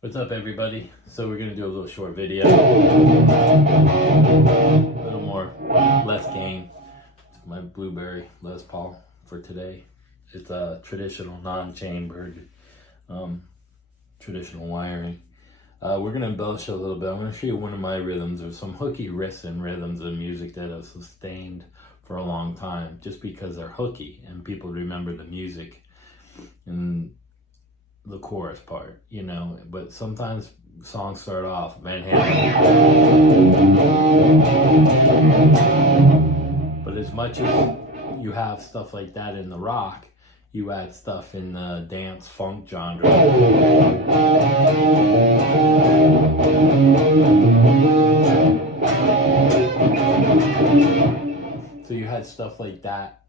What's up, everybody? So we're gonna do a little short video, a little more, less game. It's my Blueberry Les Paul for today. It's a traditional non-chambered, traditional wiring. We're gonna embellish it a little bit. I'm gonna show you one of my rhythms, or some hooky riffs and rhythms of music that have sustained for a long time, just because they're hooky and people remember the music and the chorus part, you know. But sometimes songs start off Van Halen, but as much as you have stuff like that in the rock, you add stuff in the dance funk genre. So you had stuff like that,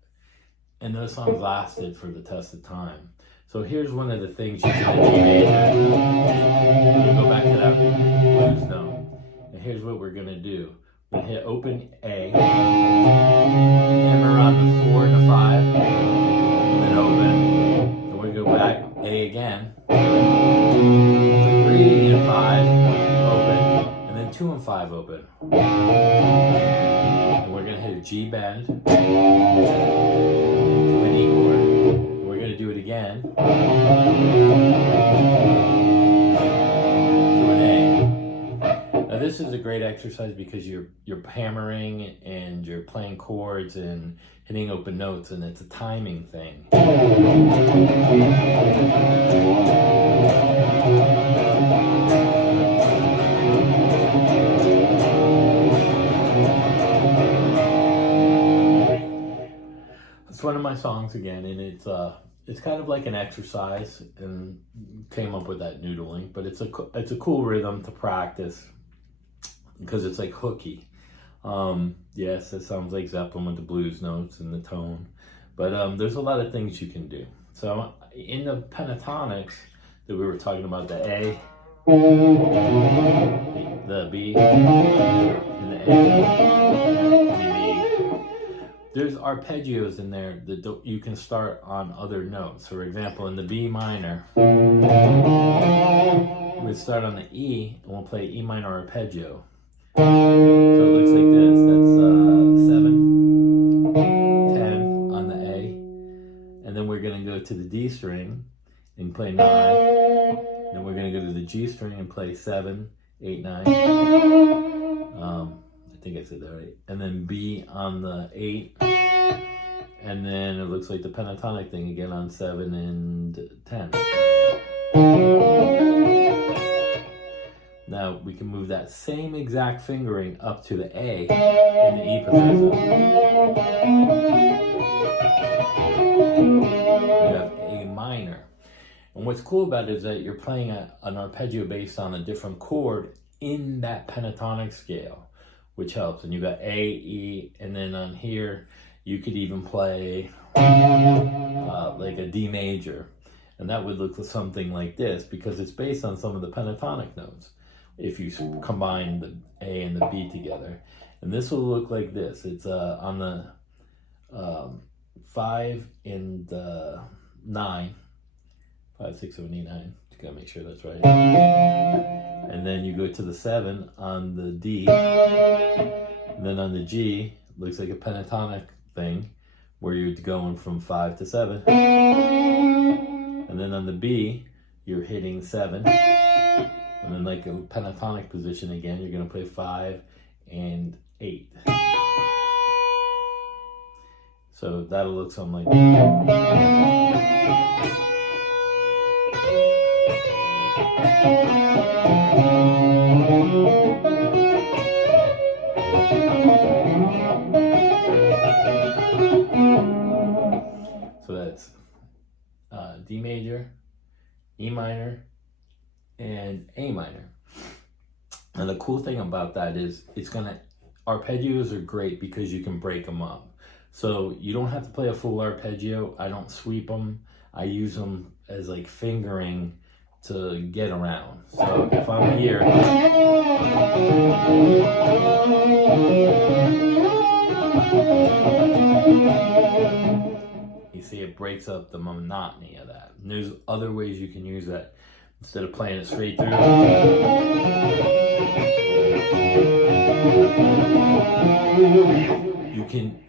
and those songs lasted for the test of time. So here's one of the things you can do. We're gonna go back to that blues note, and here's what we're gonna do. We're gonna hit open A, hammer on the 4 and the 5, and then open. Then we're gonna go back A again, 3 and 5, open, and then 2 and 5 open. And we're gonna hit a G bend, to an E chord. We're going to do it again to an A. Now this is a great exercise because you're hammering and you're playing chords and hitting open notes, and it's a timing thing. It's one of my songs again, and it's kind of like an exercise, and came up with that noodling. But it's a cool rhythm to practice because it's like hooky. Yes, it sounds like Zeppelin with the blues notes and the tone, but there's a lot of things you can do. So in the pentatonics that we were talking about, the A, the B, and the A. There's arpeggios in there that you can start on other notes. For example, in the B minor, we start on the E, and we'll play E minor arpeggio. So it looks like this. That's 7, 10 on the A, and then we're going to go to the D string and play 9. Then we're going to go to the G string and play 7, 8, 9. I think I said that right. And then B on the 8. And then it looks like the pentatonic thing again on 7 and 10. Now we can move that same exact fingering up to the A in the E position. You have A minor. And what's cool about it is that you're playing an arpeggio based on a different chord in that pentatonic scale, which helps. And you got A, E, and then on here you could even play like a D major, and that would look something like this because it's based on some of the pentatonic notes if you combine the A and the B together. And this will look like this. It's on the 5 and 9, 5, 6, 7, 8, 9. You gotta make sure that's right. And then you go to the 7 on the D, and then on the G, looks like a pentatonic thing where you're going from 5 to 7. And then on the B, you're hitting 7. And then like a pentatonic position again, you're gonna play 5 and 8. So that'll look something like that. So that's D major, E minor, and A minor. And the cool thing about that is arpeggios are great because you can break them up. So you don't have to play a full arpeggio. I don't sweep them. I use them as like fingering to get around. So if I'm here, you see it breaks up the monotony of that. And there's other ways you can use that. instead of playing it straight through.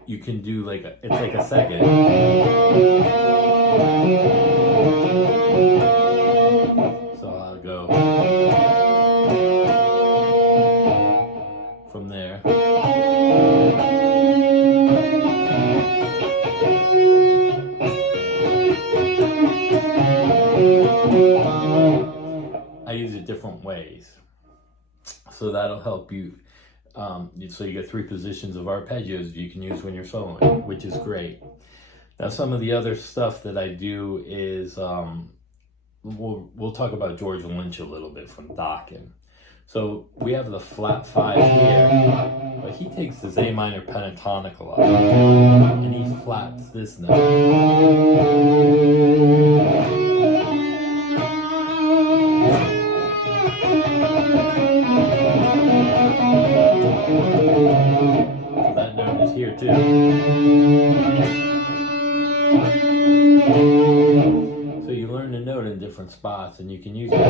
You can do like it's like a second. So I'll go from there. I use it different ways, so that'll help you. So you get 3 positions of arpeggios you can use when you're soloing, which is great. Now some of the other stuff that I do is, we'll talk about George Lynch a little bit from Dokken. So we have the flat 5 here, but he takes this A minor pentatonic a lot, and he flats this note. That note is here too. So you learn the note in different spots, and you can use it. You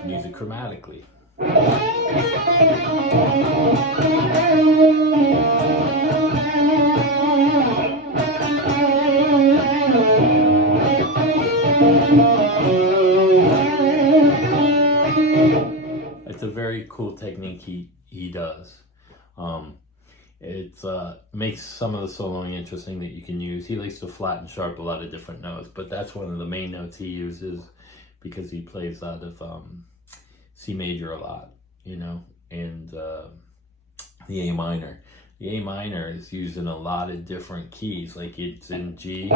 can use it chromatically. It's a very cool technique he does. It makes some of the soloing interesting that you can use. He likes to flat and sharp a lot of different notes, but that's one of the main notes he uses because he plays out of C major a lot, you know, and the A minor. The A minor is used in a lot of different keys, like it's in G.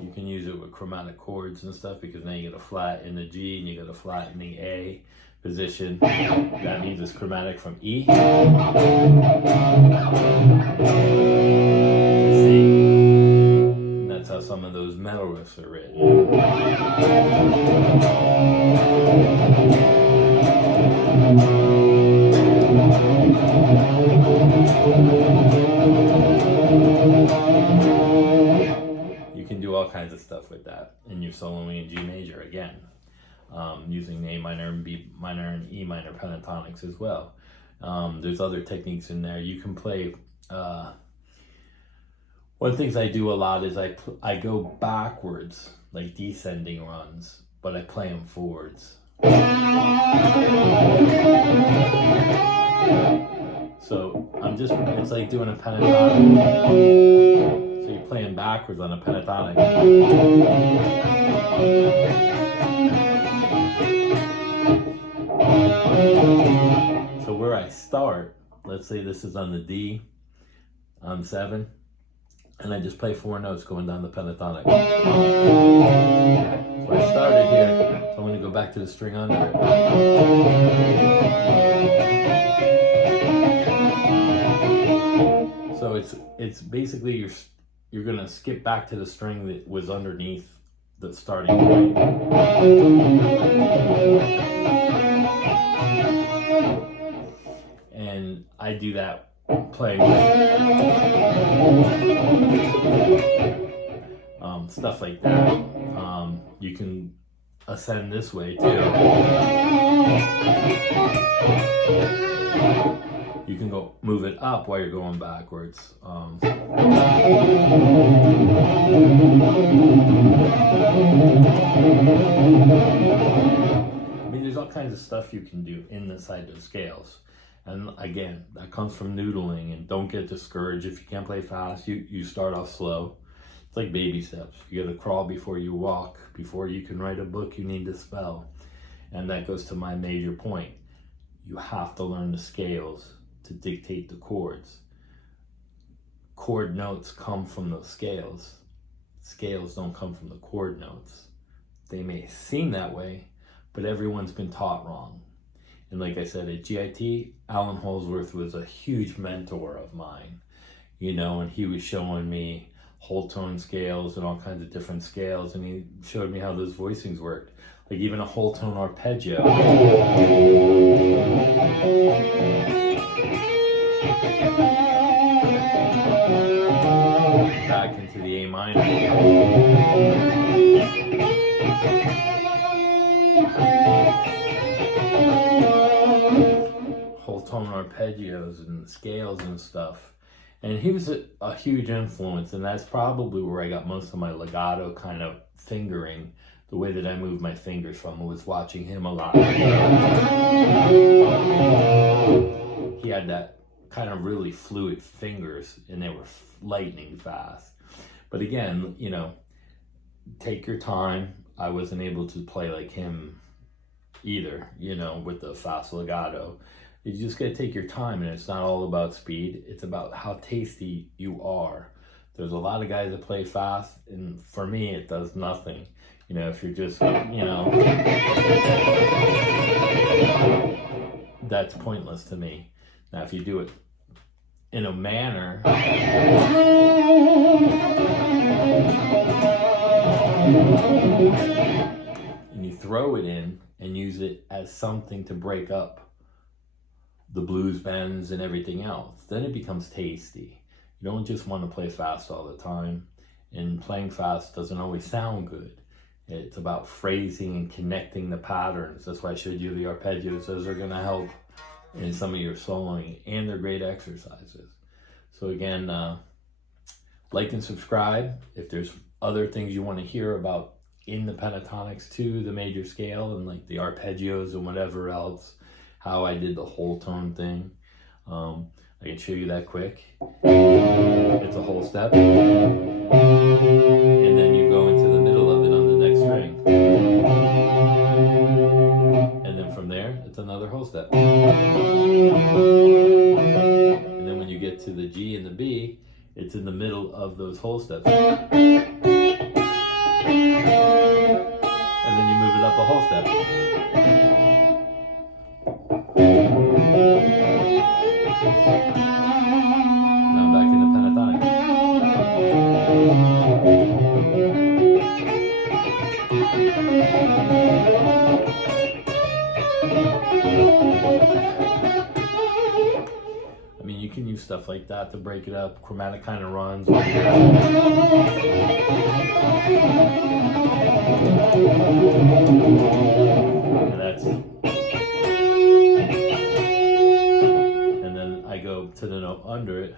You can use it with chromatic chords and stuff, because now you get a flat in the G and you get a flat in the A position. That means it's chromatic from E to C. And that's how some of those metal riffs are written. You can do all kinds of stuff with that, and you're soloing in G major again, using A minor and B minor and E minor pentatonics as well. There's other techniques in there. You can play. One of the things I do a lot is I go backwards, like descending runs, but I play them forwards. So it's like doing a pentatonic. So you're playing backwards on a pentatonic. So where I start, let's say this is on the D, on 7, and I just play 4 notes going down the pentatonic. So I started here, so I'm going to go back to the string under it. So it's basically you're going to skip back to the string that was underneath the starting point. And I do that playing stuff like that. You can ascend this way too. You can go move it up while you're going backwards. I mean, there's all kinds of stuff you can do inside those scales. And again, that comes from noodling, and don't get discouraged if you can't play fast. You start off slow. It's like baby steps. You gotta crawl before you walk. Before you can write a book, you need to spell. And that goes to my major point. You have to learn the scales to dictate the chords. Chord notes come from those scales. Scales don't come from the chord notes. They may seem that way, but everyone's been taught wrong. And like I said, at GIT, Alan Holsworth was a huge mentor of mine, you know, and he was showing me whole tone scales and all kinds of different scales, and he showed me how those voicings worked. Like even a whole tone arpeggio. Back into the A minor. Whole tone arpeggios and scales and stuff. And he was a huge influence, and that's probably where I got most of my legato kind of fingering, the way that I moved my fingers from. I was watching him a lot. He had that kind of really fluid fingers, and they were lightning fast. But again, you know, take your time. I wasn't able to play like him either, you know, with the fast legato. You just gotta take your time, and it's not all about speed. It's about how tasty you are. There's a lot of guys that play fast, and for me, it does nothing. You know, if you're just, you know, that's pointless to me. Now, if you do it in a manner and you throw it in and use it as something to break up the blues bends and everything else, then it becomes tasty. You don't just want to play fast all the time, and playing fast doesn't always sound good. It's about phrasing and connecting the patterns. That's why I showed you the arpeggios. Those are going to help in some of your soloing, and they're great exercises. So again, like and subscribe if there's other things you want to hear about in the pentatonics too, the major scale and like the arpeggios and whatever else, how I did the whole tone thing. I can show you that quick. It's a whole step, and then you go into the middle of it on the next string, and then from there it's another whole step, and then when you get to the G and the B, it's in the middle of those whole steps, and then you move it up a whole step. Now back in the pentatonic. I mean, you can use stuff like that to break it up. Chromatic kind of runs. And that's... I go to the note under it.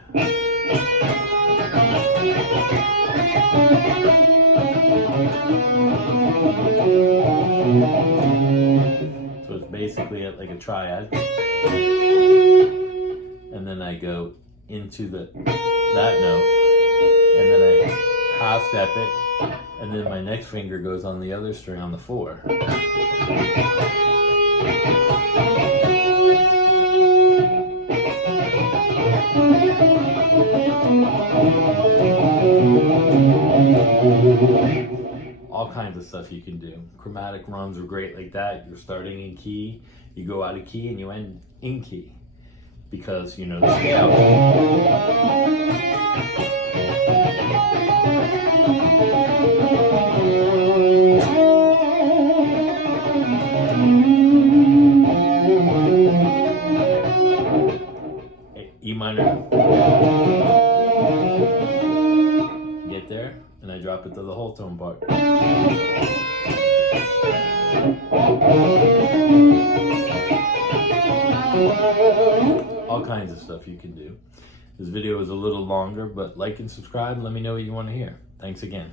So it's basically like a triad. And then I go into that note, and then I half step it, and then my next finger goes on the other string on the 4. All kinds of stuff you can do. Chromatic runs are great like that. You're starting in key, you go out of key, and you end in key, because you know the scale. E minor. Get there, and I drop it to the whole tone part. All kinds of stuff you can do. This video is a little longer, but like and subscribe and let me know what you want to hear. Thanks again.